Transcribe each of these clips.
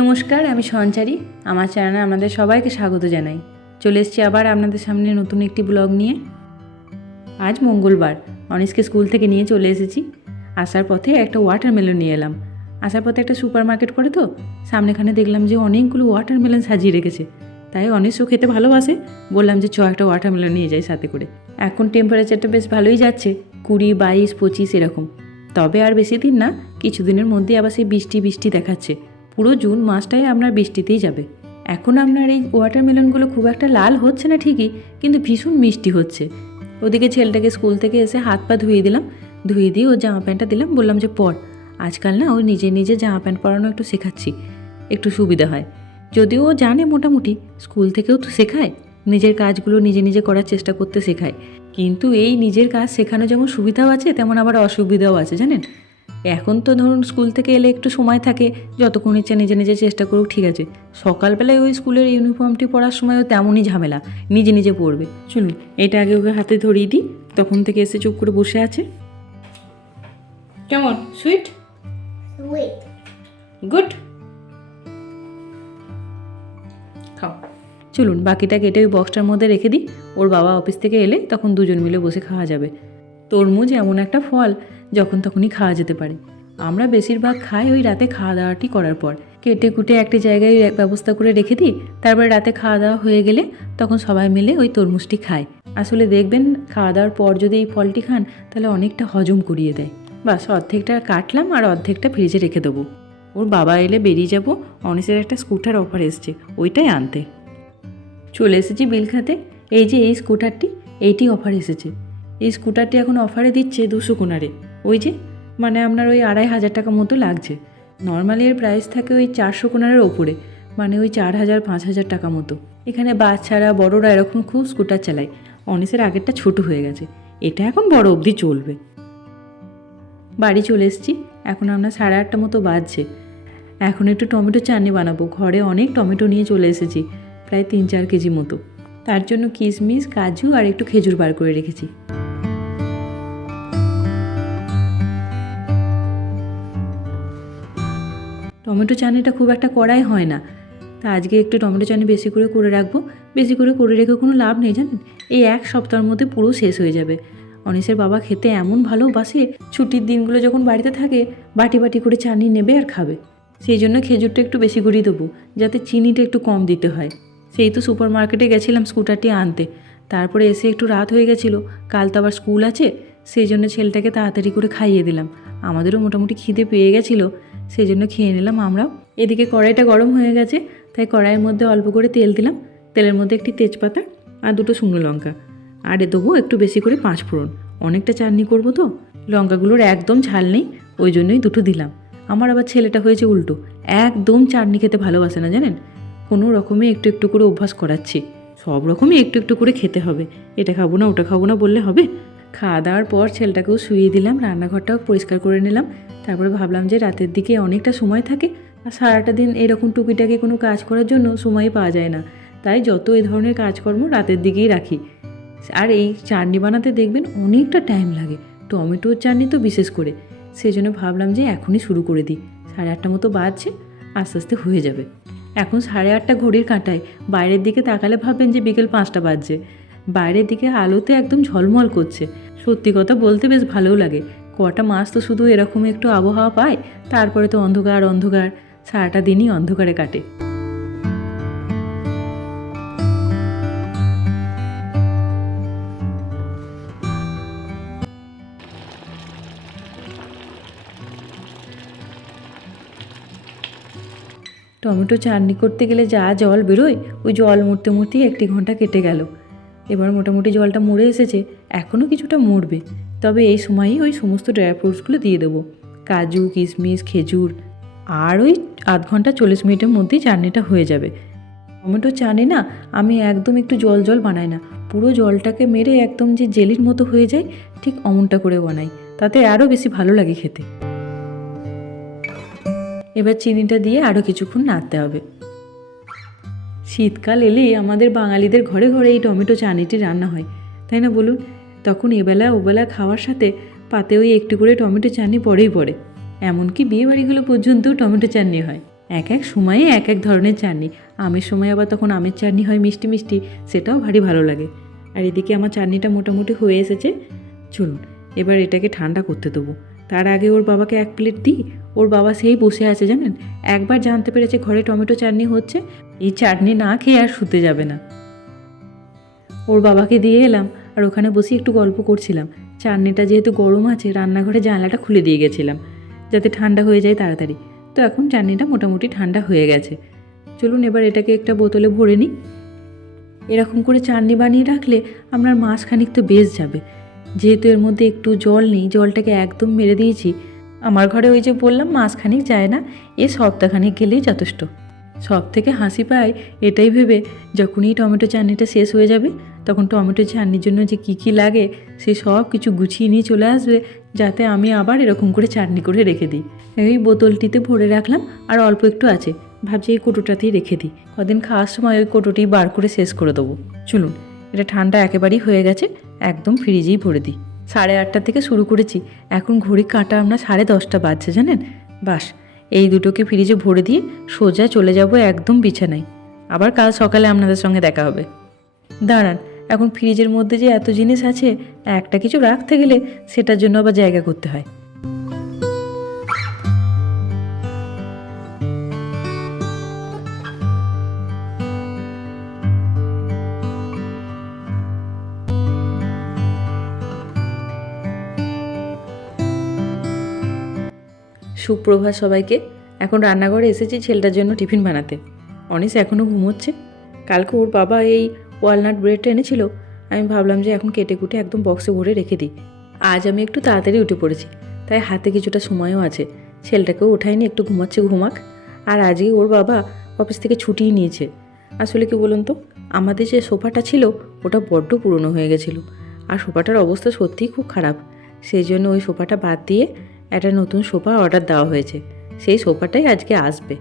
নমস্কার, আমি সঞ্চারী। আমার চ্যানেলে আপনাদের সবাইকে স্বাগত জানাই। চলে এসেছি আবার আপনাদের সামনে নতুন একটি ব্লগ নিয়ে। আজ মঙ্গলবার, অনিশকে স্কুল থেকে নিয়ে চলে এসেছি। আসার পথে একটা ওয়াটারমেলন নিয়ে এলাম। আসার পথে একটা সুপার মার্কেট পড়ে তো, সামনেখানে দেখলাম যে অনেকগুলো ওয়াটারমেলন সাজিয়ে রেখেছে। তাই অনিশও খেতে ভালোবাসে, বললাম যে একটা ওয়াটারমেলন নিয়ে যাই সাথে করে। এখন টেম্পারেচারটা বেশ ভালোই যাচ্ছে, 20, 22, 25 এরকম। তবে আর বেশি দিন না, কিছুদিনের মধ্যে আবার সেই বৃষ্টি দেখাচ্ছে। পুরো জুন মাসটাই আপনার বৃষ্টিতেই যাবে। এখন আপনার এই ওয়াটারমেলনগুলো খুব একটা লাল হচ্ছে না ঠিকই, কিন্তু ভীষণ মিষ্টি হচ্ছে। ওদিকে ছেলেটাকে স্কুল থেকে এসে হাত পা ধুয়ে দিলাম, ধুয়ে দিয়ে ওর জামা প্যান্টটা দিলাম, বললাম যে পর। আজকাল না ও নিজে জামা প্যান্ট পরানো একটু শেখাচ্ছি, একটু সুবিধা হয়। যদিও ও জানে মোটামুটি, স্কুল থেকেও তো শেখায়, নিজের কাজগুলো নিজে করার চেষ্টা করতে শেখায়। কিন্তু এই নিজের কাজ শেখানো যেমন সুবিধাও আছে, তেমন আবার অসুবিধাও আছে জানেন। এখন তো ধরুন স্কুল থেকে এলে একটু সময় থাকে, যতক্ষণ ইচ্ছা নিজে চেষ্টা করুক, ঠিক আছে। সকালবেলায় ওই স্কুলের ইউনিফর্মটি পরার সময়ও তেমনই ঝামেলা, নিজে পরবে। চলুন এটা আগে ওকে হাতে ধরিয়ে দিই, তখন থেকে এসে চুপ করে বসে আছে। কেমন সুইট? গুড, খাও। চলুন বাকিটা কেটে ওই বক্সটার মধ্যে রেখে দিই। ওর বাবা অফিস থেকে এলে তখন দুজন মিলে বসে খাওয়া যাবে। তরমুজ এমন একটা ফল, যখন তখনই খাওয়া যেতে পারে। আমরা বেশিরভাগ খাই ওই রাতে খাওয়া দাওয়াটি করার পর, কেটে কুটে একটি জায়গায় ব্যবস্থা করে রেখে দিই। তারপরে রাতে খাওয়া দাওয়া হয়ে গেলে তখন সবাই মিলে ওই তরমুজটি খায়। আসলে দেখবেন খাওয়া দাওয়ার পর যদি এই ফলটি খান, তাহলে অনেকটা হজম করিয়ে দেয়। বাস অর্ধেকটা কাটলাম আর অর্ধেকটা ফ্রিজে রেখে দেবো। ওর বাবা এলে বেরিয়ে যাব। অনিসের একটা স্কুটার অফার এসছে, ওইটাই আনতে চলে এসেছি বিলখাতে। এই যে এই স্কুটারটি, এইটি অফার এসেছে। এই স্কুটারটি এখন অফারে দিচ্ছে 200 কোনারে। ওই যে মানে আপনার ওই 2500 টাকা মতো লাগছে। নর্মালি এর প্রাইস থাকে ওই 400 কোনারের ওপরে, মানে ওই 4000, 5000 টাকা মতো। এখানে বাচ্চারা বড়রা এরকম খুব স্কুটার চালায়। অনিসের আগেরটা ছোট হয়ে গেছে, এটা এখন বড় অবধি চলবে। বাড়ি চলে এসেছি, এখন আমরা 8:30 মতো বাজছে। এখন একটু টমেটো চাটনি বানাবো। ঘরে অনেক টমেটো নিয়ে চলে এসেছি, প্রায় 3-4 কেজি মতো। তার জন্য কিশমিশ, কাজু আর একটু খেজুর বার করে রেখেছি। টমেটো চাটনিটা খুব একটা করাই হয় না, তা আজকে একটু টমেটো চাটনি বেশি করে রাখবো। বেশি করে রেখে কোনো লাভ নেই জানেন, এই 1 সপ্তাহের মধ্যে পুরো শেষ হয়ে যাবে। অনিসের বাবা খেতে এমন ভালোবাসে, ছুটির দিনগুলো যখন বাড়িতে থাকে বাটি করে চাটনি নেবে আর খাবে। সেই জন্য খেজুরটা একটু বেশি করেই দেবো, যাতে চিনিটা একটু কম দিতে হয়। সেই তো সুপার মার্কেটে গেছিলাম স্কুটারটি আনতে, তারপরে এসে একটু রাত হয়ে গেছিলো। কাল তো আবার স্কুল আছে, সেই জন্য ছেলেটাকে তাড়াতাড়ি করে খাইয়ে দিলাম। আমাদেরও মোটামুটি খিদে পেয়ে গেছিলো, সেই জন্য খেয়ে নিলাম আমরাও। এদিকে কড়াইটা গরম হয়ে গেছে, তাই কড়াইয়ের মধ্যে অল্প করে তেল দিলাম। তেলের মধ্যে একটি তেজপাতা আর 2টো শুকনো লঙ্কা, আর দেবো একটু বেশি করে 5 ফোড়ন। অনেকটা চাটনি করবো তো, লঙ্কাগুলোর একদম ঝাল নেই, ওই জন্যই 2টো দিলাম। আমার আবার ছেলেটা হয়েছে উল্টো, একদম চাটনি খেতে ভালোবাসে না জানেন। কোনো রকমে একটু করে অভ্যাস করাচ্ছি, সব রকমই একটু করে খেতে হবে। এটা খাবো না ওটা খাবো না বললে হবে? খাওয়া দাওয়ার পর ছেলেটাকেও শুইয়ে দিলাম, রান্নাঘরটাও পরিষ্কার করে নিলাম। তারপরে ভাবলাম যে রাতের দিকে অনেকটা সময় থাকে, আর সারাটা দিন এরকম টুকিটাকি কোনো কাজ করার জন্য সময়ই পাওয়া যায় না। তাই যত এই ধরনের কাজকর্ম রাতের দিকেই রাখি। আর এই চাটনি বানাতে দেখবেন অনেকটা টাইম লাগে, টমেটোর চাটনি তো বিশেষ করে। সেই জন্য ভাবলাম যে এখনই শুরু করে দিই। 8:30 মতো বাজছে, আস্তে আস্তে হয়ে যাবে। এখন 8:30 ঘড়ির কাঁটায়, বাইরের দিকে তাকালে ভাববেন যে বিকেল 5টা বাজছে। বাইরের দিকে আলোতে একদম ঝলমল করছে। সত্যি কথা বলতে বেশ ভালোও লাগে। কটা মাস তো শুধু এরকমই একটু আবহাওয়া পায়, তারপরে তো অন্ধকার, সারাটা দিনই অন্ধকারে কাটে। টমেটো চাটনি করতে গেলে যা জল বেরোয়, ওই জল মরতে 1 ঘন্টা কেটে গেল। এবার মোটামুটি জলটা মরে এসেছে, এখনও কিছুটা মরবে। তবে এই সময়ই ওই সমস্ত ড্রাই ফ্রুটসগুলো দিয়ে দেবো, কাজু, কিশমিশ, খেজুর। আর ওই 0.5 ঘন্টা 40 মিনিটের মধ্যেই চাটনিটা হয়ে যাবে। টমেটো চাটনি না আমি একদম একটু জল বানাই না, পুরো জলটাকে মেরে একদম যে জেলির মতো হয়ে যায়, ঠিক অমনটা করে বানাই, তাতে আরও বেশি ভালো লাগে খেতে। এবার চিনিটা দিয়ে আরও কিছুক্ষণ নাড়তে হবে। শীতকাল এলেই আমাদের বাঙালিদের ঘরে এই টমেটো চাটনিটি রান্না হয়, তাই না বলুন? তখন এবেলা ওবেলা খাওয়ার সাথে পাতে ওই একটু করে টমেটো চাটনি পড়ে। এমনকি বিয়ে বাড়িগুলো পর্যন্তও টমেটো চাটনি হয়। এক এক সময়ে এক এক ধরনের চাটনি, আমের সময় আবার তখন আমের চাটনি হয় মিষ্টি মিষ্টি, সেটাও ভারী ভালো লাগে। আর এদিকে আমার চাটনিটা মোটামুটি হয়ে এসেছে। চলুন এবার এটাকে ঠান্ডা করতে দেবো। তার আগে ওর বাবাকে 1 প্লেট দিই। ওর বাবা সেই বসে আছে জানেন, একবার জানতে পেরেছে ঘরে টমেটো চাটনি হচ্ছে, এই চাটনি না খেয়ে আর শুতে যাবে না। ওর বাবাকে দিয়ে এলাম আর ওখানে বসে একটু গল্প করছিলাম। চাটনিটা যেহেতু গরম আছে, রান্নাঘরে জানলাটা খুলে দিয়ে গেছিলাম যাতে ঠান্ডা হয়ে যায় তাড়াতাড়ি। তো এখন চাটনিটা মোটামুটি ঠান্ডা হয়ে গেছে। চলুন এবার এটাকে একটা বোতলে ভরে নিই। এরকম করে চাটনি বানিয়ে রাখলে আপনার মাসখানিক তো বেশ যাবে। যেহেতু এর মধ্যে একটু জল নেই, জলটাকে একদম মেরে দিয়েছি। আমার ঘরে ওই যে বললাম মাসখানিক যায় না, এ সপ্তাহখানিক গেলেই যথেষ্ট। সব থেকে হাসি পায় এটাই ভেবে, যখনই টমেটো চাটনিটা শেষ হয়ে যাবে তখন টমেটো চাটনির জন্য যে কী লাগে সে সব কিছু গুছিয়ে নিয়ে চলে আসবে, যাতে আমি আবার এরকম করে চাটনি করে রেখে দিই। এই বোতলটিতে ভরে রাখলাম আর অল্প একটু আছে, ভাবছি এই কোটোটাতেই রেখে দিই, কদিন খাওয়ার সময় ওই কোটোটি বার করে শেষ করে দেবো। চলুন এটা ঠান্ডা একেবারেই হয়ে গেছে, একদম ফ্রিজেই ভরে দিই। 8:30 থেকে শুরু করেছি, এখন ঘড়ি কাঁটা আমরা 10:30 বাজছে জানেন। বাস এই দুটোকে ফ্রিজে ভরে দিয়ে সোজা চলে যাব একদম বিছানায়। আবার কাল সকালে আপনাদের সঙ্গে দেখা হবে। দাঁড়ান, এখন ফ্রিজের মধ্যে যে এত জিনিস আছে, একটা কিছু রাখতে গেলে সেটার জন্য আবার জায়গা করতে হয়। সুপ্রভাত সবাইকে। এখন রান্নাঘরে এসেছি ছেলেটার জন্য টিফিন বানাতে। অনিস এখনও ঘুমোচ্ছে। কালকে ওর বাবা এই ওয়ালনাট ব্রেডটা এনেছিল, আমি ভাবলাম যে এখন কেটে কুটে একদম বক্সে ভরে রেখে দিই। আজ আমি একটু তাড়াতাড়ি উঠে পড়েছি, তাই হাতে কিছুটা সময়ও আছে। ছেলেটাকেও ওঠাইনি, একটু ঘুমাচ্ছে, ঘুমাক। আর আজকে ওর বাবা অফিস থেকে ছুটিই নিয়েছে। আসলে কি বলুন তো, আমাদের যে সোফাটা ছিল ওটা বড্ড পুরনো হয়ে গেছিলো, আর সোফাটার অবস্থা সত্যিই খুব খারাপ। সেই জন্য ওই সোফাটা বাদ দিয়ে একটা নতুন সোফা অর্ডার দেওয়া হয়েছে। সেই সোফাটাই আজকে আসবে।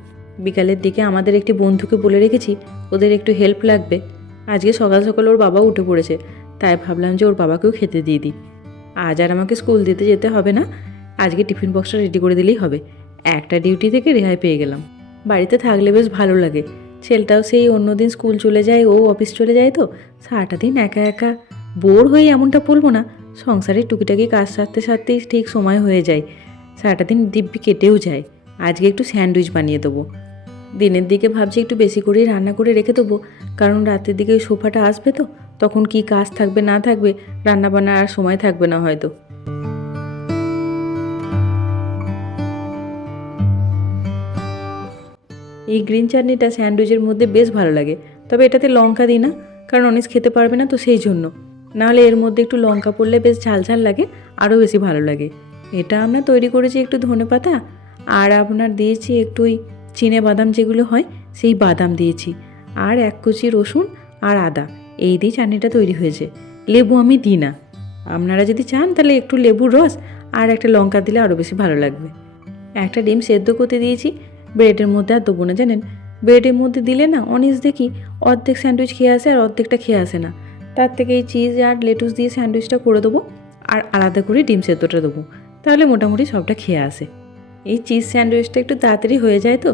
বিকালের দিকে আমাদের একটি বন্ধুকে বলে রেখেছি, ওদের একটু হেল্প লাগবে। আজকে সকাল সকাল ওর বাবা উঠে পড়েছে, তাই ভাবলাম যে ওর বাবাকেও খেতে দিয়ে দিই। আজ আর আমাকে স্কুল দিতে যেতে হবে না, আজকে টিফিন বক্সটা রেডি করে দিলেই হবে। একটা ডিউটি থেকে রেহাই পেয়ে গেলাম। বাড়িতে থাকলে বেশ ভালো লাগে। ছেলেটাও সেই অন্যদিন স্কুল চলে যায়, ও অফিস চলে যায়, তো সারাটা দিন একা একা বোর হয়ে এমনটা বলবো না, সংসারের টুকিটাকি কাজ সারতে সারতেই ঠিক সময় হয়ে যায়, সারাটা দিন দিব্যি কেটেও যায়। আজকে একটু স্যান্ডউইচ বানিয়ে দেবো। দিনের দিকে ভাবছি একটু বেশি করেই রান্না করে রেখে দেবো, কারণ রাতের দিকে ওই সোফাটা আসবে, তো তখন কি কাজ থাকবে না থাকবে, রান্না বান্না আর সময় থাকবে না হয়তো। এই গ্রিন চাটনিটা স্যান্ডউইচের মধ্যে বেশ ভালো লাগে, তবে এটাতে লঙ্কা দিই না, কারণ অনেক খেতে পারবে না তো সেই জন্য। নাহলে এর মধ্যে একটু লঙ্কা পড়লে বেশ ঝাল ঝাল লাগে, আরও বেশি ভালো লাগে। এটা আমরা তৈরি করেছি একটু ধনেপাতা, আর আপনার দিয়েছি একটু ওই চিনে বাদাম যেগুলো হয় সেই বাদাম দিয়েছি, আর 1 কুচি রসুন আর আদা, এই দিয়ে চাটনিটা তৈরি হয়েছে। লেবু আমি দিই না, আপনারা যদি চান তাহলে একটু লেবুর রস আর একটা লঙ্কা দিলে আরও বেশি ভালো লাগবে। একটা ডিম সেদ্ধ করতে দিয়েছি, ব্রেডের মধ্যে আর দেবো না জানেন। ব্রেডের মধ্যে দিলে না অনিস দেখি অর্ধেক স্যান্ডউইচ খেয়ে আসে আর অর্ধেকটা খেয়ে আসে না। তার থেকে এই চিজ আর লেটুস দিয়ে স্যান্ডউইচটা করে দেবো, আর আলাদা করে ডিম সেদ্ধটা দেবো, তাহলে মোটামুটি সবটা খেয়ে আসে। এই চিজ স্যান্ডউইচটা একটু তাড়াতাড়ি হয়ে যায়, তো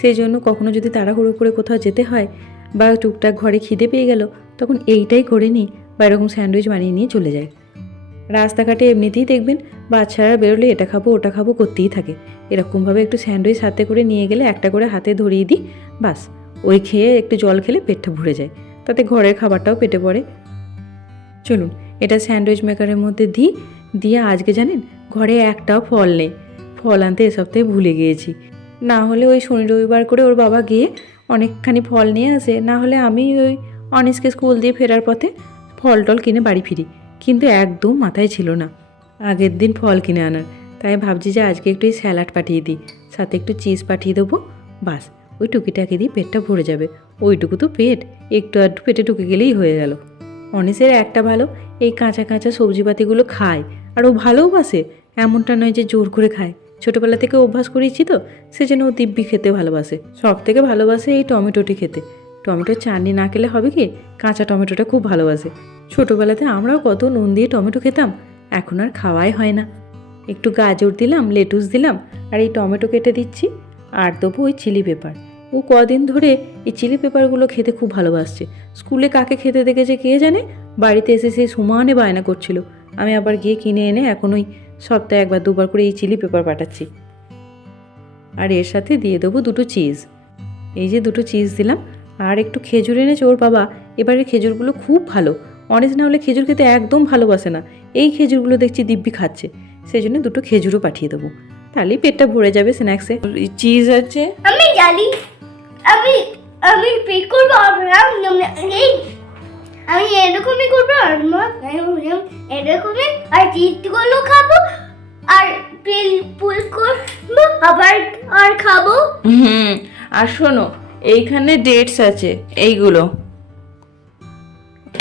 সেই জন্য কখনো যদি তাড়াহুড়ো করে কোথাও যেতে হয় বা টুকটাক ঘরে খিদে পেয়ে গেল, তখন এইটাই করে নিই বা এরকম স্যান্ডউইচ বানিয়ে নিয়ে চলে যাই। রাস্তাঘাটে এমনিতেই দেখবেন বাচ্চারা বেরোলে এটা খাবো ওটা খাবো করতেই থাকে। এরকমভাবে একটু স্যান্ডউইচ হাতে করে নিয়ে গেলে একটা করে হাতে ধরিয়ে দিই, বাস ওই খেয়ে একটু জল খেলে পেটটা ভরে যায়, তাতে ঘরের খাবারটাও পেটে পড়ে। চলুন এটা স্যান্ডউইচ মেকারের মধ্যে দিয়ে আজকে জানেন ঘরে একটাও ফল নেই, ফল আনতে এ সপ্তাহে ভুলে গিয়েছি। না হলে ওই শনি রবিবার করে ওর বাবা গিয়ে অনেকখানি ফল নিয়ে আসে, না হলে আমি ওই অনিসকে স্কুল দিয়ে ফেরার পথে ফল টল কিনে বাড়ি ফিরি, কিন্তু একদম মাথায় ছিল না আগের দিন ফল কিনে আনার। তাই ভাবছি যে আজকে একটু স্যালাড পাঠিয়ে দিই, সাথে একটু চিজ পাঠিয়ে দেবো, বাস ওই টুকিটাকি দিয়ে পেটটা ভরে যাবে। ওইটুকু তো পেট, একটু আধটু পেটে ঢুকে গেলেই হয়ে গেল। অনিসের একটা ভালো, এই কাঁচা কাঁচা সবজিপাতিগুলো খায় আর ও ভালোবাসে, এমনটা নয় যে জোর করে খায়। ছোটোবেলা থেকে অভ্যাস করিয়েছি তো, সেজন্য ও দিব্যি খেতে ভালোবাসে। সব থেকে ভালোবাসে এই টমেটোটি খেতে। টমেটোর চাটনি না খেলে হবে কি, কাঁচা টমেটোটা খুব ভালোবাসে। ছোটোবেলাতে আমরাও কত নুন দিয়ে টমেটো খেতাম, এখন আর খাওয়াই হয় না। একটু গাজর দিলাম, লেটুস দিলাম, আর এই টমেটো কেটে দিচ্ছি, আর দেবো ওই চিলি পেপার। ও কদিন ধরে এই চিলি পেপারগুলো খেতে খুব ভালোবাসছে। স্কুলে কাকে খেতে দেখেছে কে জানে, বাড়িতে এসে সেই সমানে বায়না করছিল। আমি আবার গিয়ে কিনে এনে এখন ওই সপ্তাহে একবার দুবার করে এই চিলি পেপার পাঠাচ্ছি। আর এর সাথে দিয়ে দেবো 2টো চিজ। এই যে 2টো চিজ দিলাম, আর একটু খেজুর এনেছে ওর বাবা। এবারে খেজুরগুলো খুব ভালো, অনেজ না হলে খেজুর খেতে একদম ভালোবাসে না। এই খেজুরগুলো দেখছি দিব্যি খাচ্ছে, সেই জন্য 2টো খেজুরও পাঠিয়ে দেবো, তাহলেই পেটটা ভরে যাবে স্ন্যাক্সে। চিজ আছে, আমি জানি, আমি আমি পিক করবো আমি এরকমই করবো এরকমই, আর চিজগুলো খাবো আর পুল করবো আবার আর খাবো। আর শোনো, এইখানে ডেটস আছে এইগুলো,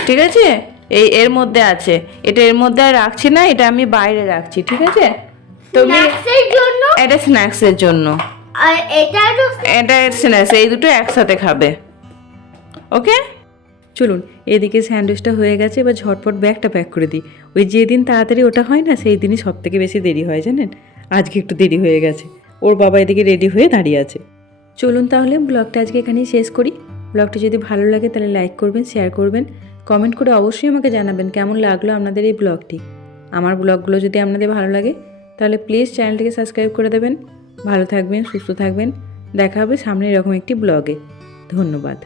ঠিক আছে? এর মধ্যে আছে, এটা এর মধ্যে আর রাখছি না, এটা আমি বাইরে রাখছি, ঠিক আছে? তুমি স্ন্যাক্সের জন্য, এটা স্ন্যাক্সের জন্য, আর এটা স্ন্যাক্স, এই দুটো একসাথে খাবে, ওকে? চলুন, এদিকে স্যান্ডউইচটা হয়ে গেছে, এবার ঝটপট ব্যাগটা প্যাক করে দিই। ওই যেদিন তাড়াতাড়ি ওটা হয় না, সেই দিনই সব থেকে বেশি দেরি হয় জানেন। আজকে একটু দেরি হয়ে গেছে, ওর বাবা এদিকে রেডি হয়ে দাঁড়িয়ে আছে। চলুন তাহলে ব্লগটা আজকে এখানেই শেষ করি। ব্লগটা যদি ভালো লাগে তাহলে লাইক করবেন, শেয়ার করবেন, কমেন্ট করে অবশ্যই আমাকে জানাবেন কেমন লাগলো আপনাদের এই ব্লগটি। আমার ব্লগগুলো যদি আপনাদের ভালো লাগে তাহলে প্লিজ চ্যানেলটিকে সাবস্ক্রাইব করে দেবেন। ভালো থাকবেন, সুস্থ থাকবেন, দেখা হবে সামনে এরকম একটি ব্লগে। ধন্যবাদ।